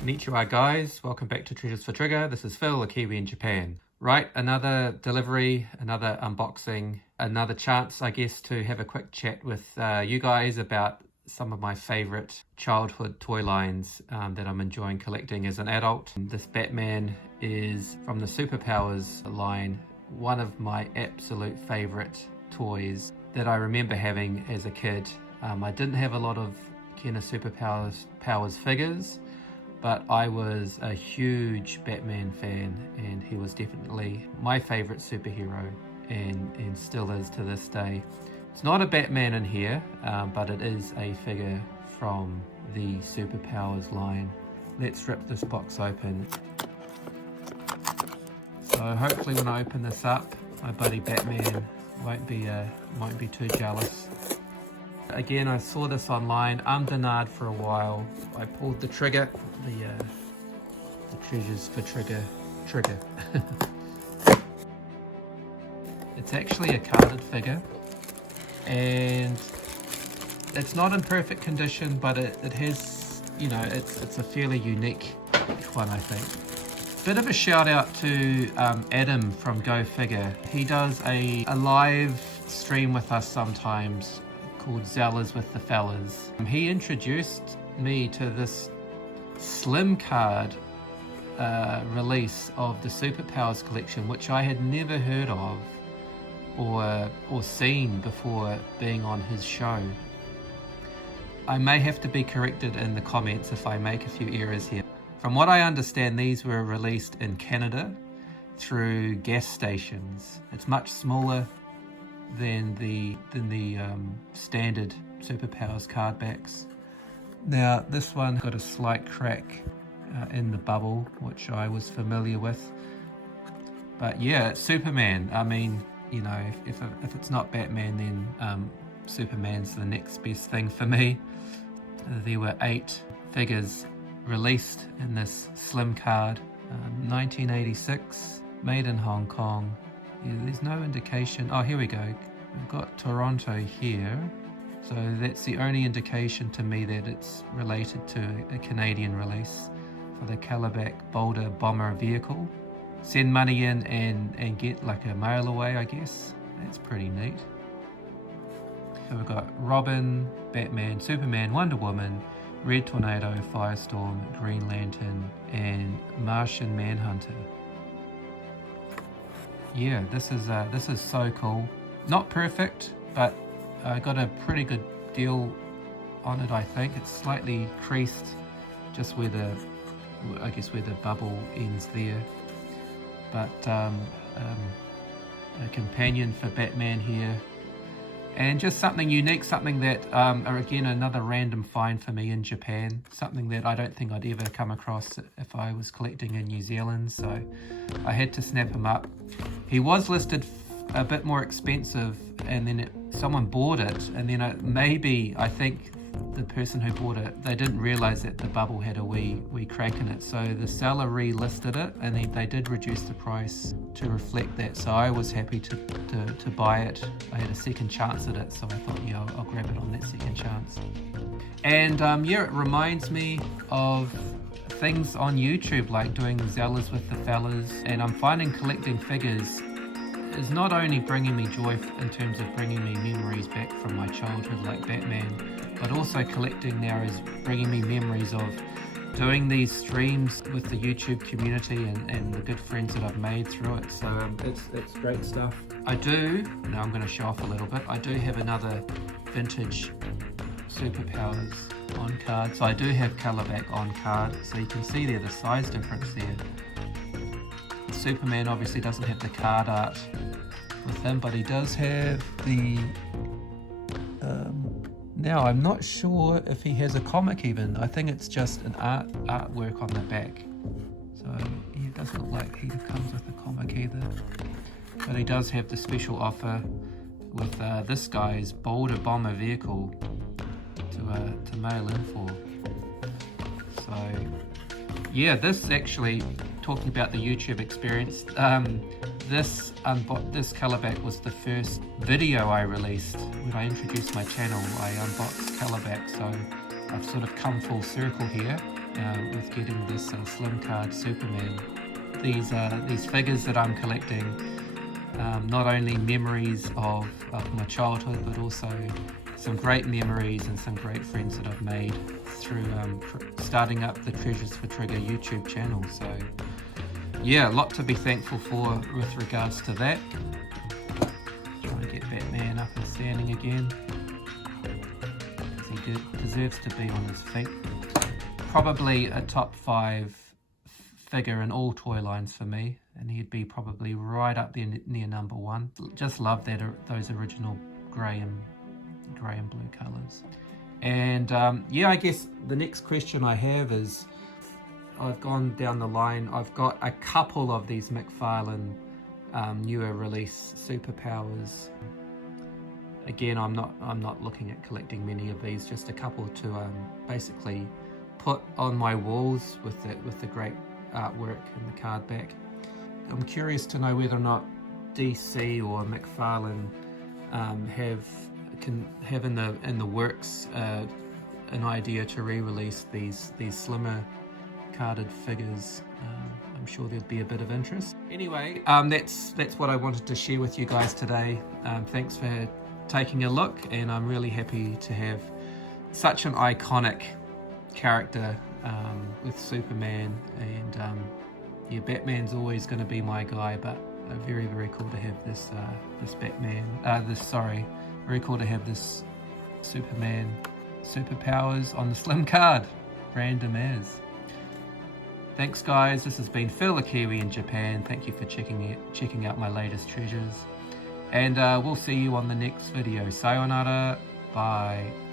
Konnichiwa guys, welcome back to Treasures for Trigger. This is Phil, a Kiwi in Japan. Right, another delivery, another unboxing, another chance I guess to have a quick chat with you guys about some of my favourite childhood toy lines that I'm enjoying collecting as an adult. This Batman is from the Superpowers line, one of my absolute favourite toys that I remember having as a kid. I didn't have a lot of kind of Superpowers figures, but I was a huge Batman fan, and he was definitely my favourite superhero, and still is to this day. It's not a Batman in here, but it is a figure from the Superpowers line. Let's rip this box open. So hopefully when I open this up, my buddy Batman won't be too jealous. Again, I saw this online, denied for a while. I pulled the trigger, the Treasures for trigger. It's actually a carded figure, and it's not in perfect condition, but it has, you know, it's a fairly unique one, I think. Bit of a shout out to Adam from Go Figure. He does a live stream with us sometimes called Zellers with the Fellas. He introduced me to this slim card release of the Superpowers collection, which I had never heard of or seen before being on his show. I may have to be corrected in the comments if I make a few errors here. From what I understand, these were released in Canada through gas stations. It's much smaller than the standard Superpowers card backs. Now this one got a slight crack in the bubble, which I was familiar with. But yeah, it's Superman. I mean, you know, if it's not Batman, then Superman's the next best thing for me. There were 8 figures released in this slim card, 1986, made in Hong Kong. Yeah, there's no indication. Oh, here we go. We've got Toronto here. So that's the only indication to me that it's related to a Canadian release for the Calabac Boulder Bomber vehicle. Send money in and get like a mail away, I guess. That's pretty neat. So we've got Robin, Batman, Superman, Wonder Woman, Red Tornado, Firestorm, Green Lantern, and Martian Manhunter. Yeah, this is so cool. Not perfect, but I got a pretty good deal on it, I think. It's slightly creased just where where the bubble ends there. But a companion for Batman here. And just something unique, something that, again, another random find for me in Japan. Something that I don't think I'd ever come across if I was collecting in New Zealand, so I had to snap him up. He was listed a bit more expensive, and then someone bought it, and then I think the person who bought it, they didn't realize that the bubble had a wee crack in it, so the seller relisted it, and they did reduce the price to reflect that. So I was happy to buy it. I had a second chance at it, so I thought, yeah, I'll grab it on that second chance. And yeah, it reminds me of things on YouTube, like doing Zellers with the Fellas, and I'm finding collecting figures is not only bringing me joy in terms of bringing me memories back from my childhood like Batman, but also collecting now is bringing me memories of doing these streams with the YouTube community and the good friends that I've made through it. So it's great stuff. Now I'm going to show off a little bit, I do have another vintage Superpowers on card. So I do have Calabac on card, so you can see there the size difference there. Superman obviously doesn't have the card art with him, but he does have the now I'm not sure if he has a comic even. I think it's just an artwork on the back, so it doesn't look like he comes with a comic either, but he does have the special offer with this guy's Boulder Bomber vehicle to mail in for. So yeah, this actually, talking about the YouTube experience, this Calabac was the first video I released. When I introduced my channel, I unboxed Calabac, so I've sort of come full circle here. with getting this slim card Superman. These figures that I'm collecting, not only memories of my childhood, but also some great memories and some great friends that I've made through starting up the Treasures for Trigger YouTube channel. So yeah, a lot to be thankful for with regards to that. Trying to get Batman up and standing again. He deserves to be on his feet. Probably a top 5 figure in all toy lines for me, and he'd be probably right up there near number 1. Just love that those original grey and blue colours. And yeah, I guess the next question I have is, I've gone down the line. I've got a couple of these McFarlane newer release superpowers. Again, I'm not looking at collecting many of these, just a couple to basically put on my walls with the great artwork and the card back. I'm curious to know whether or not DC or McFarlane can have in the works an idea to re-release these slimmer carded figures. I'm sure there'd be a bit of interest. Anyway, that's what I wanted to share with you guys today. Thanks for taking a look, and I'm really happy to have such an iconic character with Superman, and yeah, Batman's always going to be my guy, but very, very cool to have this Batman, very cool to have this Superman superpowers on the slim card, random as. Thanks guys, this has been Phil the Kiwi in Japan. Thank you for checking out my latest treasures, and we'll see you on the next video. Sayonara, bye.